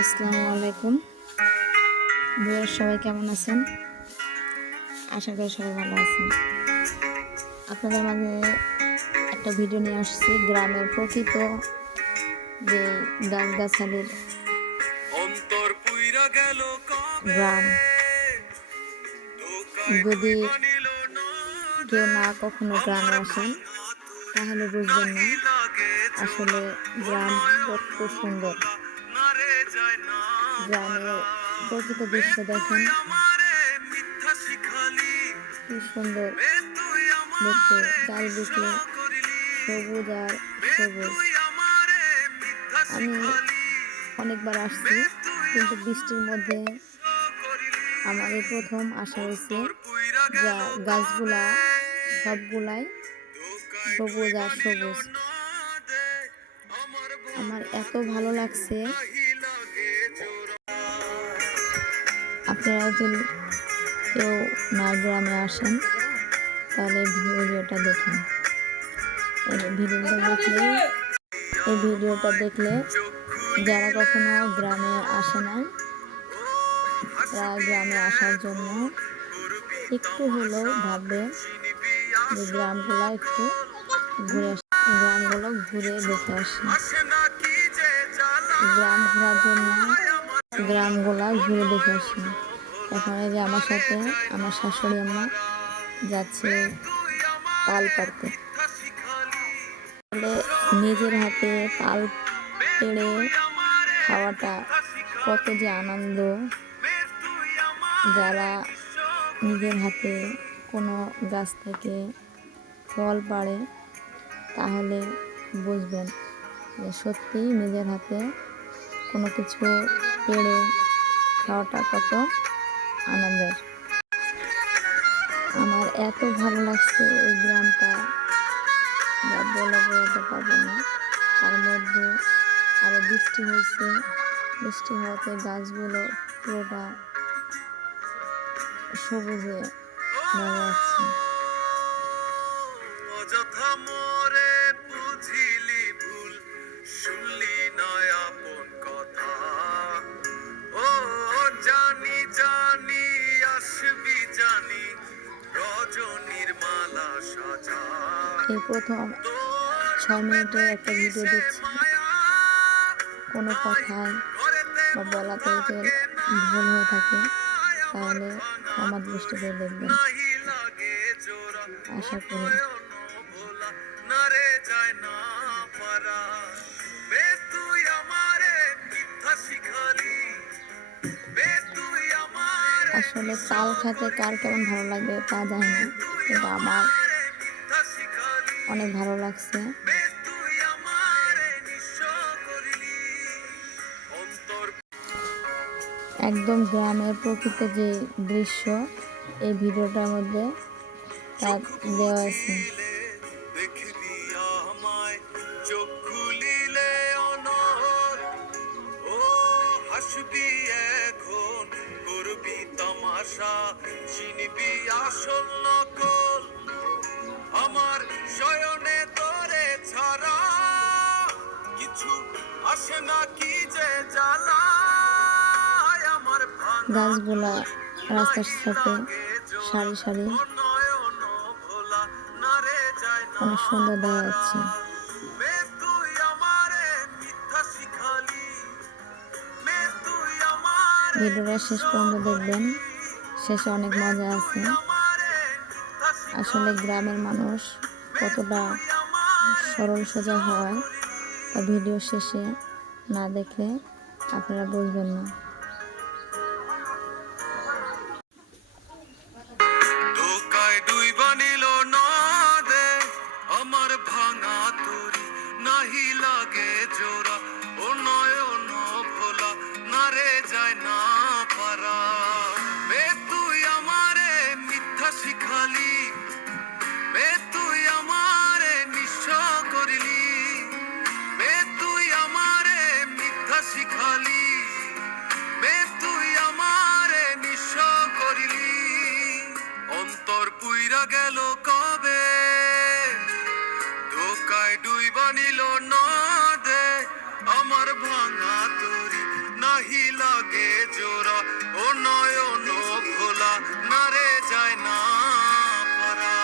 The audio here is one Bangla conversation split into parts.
আসসালামু আলাইকুম। ভিউয়ার সবাই কেমন আছেন? আশা করি সবাই ভালো আছেন। আপনাদের মাঝে একটা ভিডিও নিয়ে আসছি গ্রামের প্রকৃত যে গাছগাছালির গ্রাম। যদি কেউ না কখনো গ্রামে আসেন তাহলে বুঝবেন না আসলে গ্রাম কত সুন্দর। গ্রামের প্রকৃত দৃশ্য দেখেন, কি সুন্দর দেখতে, চারিদিকে সবুজ আর সবুজ। আমি অনেকবার আসছি, কিন্তু বৃষ্টির মধ্যে আমার এই প্রথম আসা হয়েছে। যা গাছগুলা সবগুলাই সবুজ আর সবুজ। আমার এত ভালো লাগছে। আপনারা যদি কেউ না গ্রামে আসেন তাহলে ভিডিওটা দেখেন। এই ভিডিওটা দেখলে যারা কখনো গ্রামে আসে নাই তারা গ্রামে আসার জন্য একটু হলেও ভাববে যে গ্রামগুলো ঘুরে দেখে আসে। গ্রামগুলা ঘুরে দেখে আসি। এখন এই যে আমার সাথে আমার শাশুড়ি আম্মা যাচ্ছে তাল পাড়তে। নিজের হাতে তাল পেড়ে খাওয়াটা কত যে আনন্দ। যারা নিজের হাতে কোনো গাছ থেকে ফল পাড়ে তাহলে বুঝবেন যে সত্যি নিজের হাতে কোনো কিছু পেড়ে খাওয়াটা কত আনন্দের। আমার এত ভালো লাগছে এই গ্রামটা, যা বলে বোঝাতে পারবো না। তার মধ্যে আরো বৃষ্টি হয়েছে, বৃষ্টি হওয়াতে গাছগুলো পুরোটা সবুজে ভরে যাচ্ছে। এই প্রথম 6 মিনিটের একটা ভিডিও দেখছি, কোনো কথায় বা বলাতে যদি ভুল হয়ে থাকে তাহলে ক্ষমা দৃষ্টিতে দেখবেন। আশা করি আসলে তাল খেতে কার কেমন ভালো লাগে তা জানি না, কিন্তু আমার অনেক ভালো লাগছে। একদম গ্রামের প্রকৃত যে দৃশ্য এই ভিডিওটার মধ্যে তা দেওয়া আছে। আমার শয়নে তোরে ছাড়া কিছু আসে না, কি যে জ্বালা। গাছগুলা রাস্তার সাথে সারি সারি অনেক সুন্দর দেখা যাচ্ছে। ভিডিওটা শেষ পর্যন্ত দেখবেন, শেষে অনেক মজা আছে। আসলে গ্রামের মানুষ কতটা সরল সোজা হয় তা ভিডিও শেষে না দেখলে আপনারা বুঝবেন না। আমার ভাঙা তরি নাহি লাগে জোড়া, ও নয়ন ভোলা না রে যায় না পারা। মে তুই আমারে মিথ্যা শিখালি, মে তুই আমারে নিঃস্ব করিলি, মে তুই আমারে মিথ্যা শিখালি, মে তুই আমারে নিঃস্ব করিলি। অন্তর পুইরা গেল কবে, ধোকায় ডুইবা নিল নদে আমার ভাঙা তরি না নাহি লাগে জোড়া ও নয়ন ভোলা না রে যায় না পারা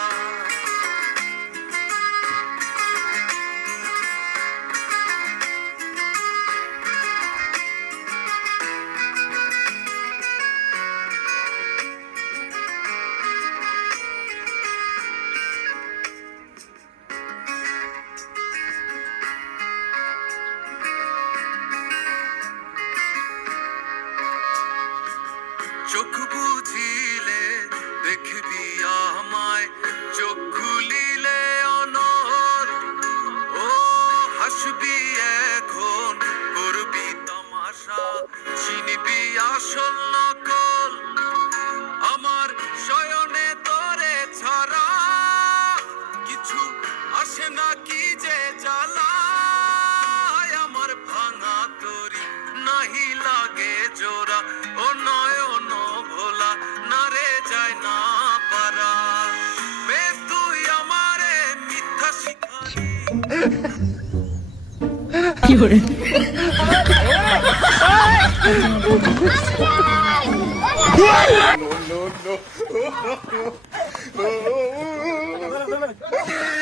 চোখ বুঝিলে দেখবি আমায় চোখ খুলিলে অনর ও হাসবি এখন করবি তামাশা চিনবি আসল নকল আমার শয়নে তোরে ছাড়া কিছু আসে না কি যে জ্বালা আমার ভাঙা তরি নাহি লাগে জোড়া ও নয়ন ভোলা না রে যায় না পারা বে তুই আমারে মিথ্যা শিখালি no, no, no, no, no.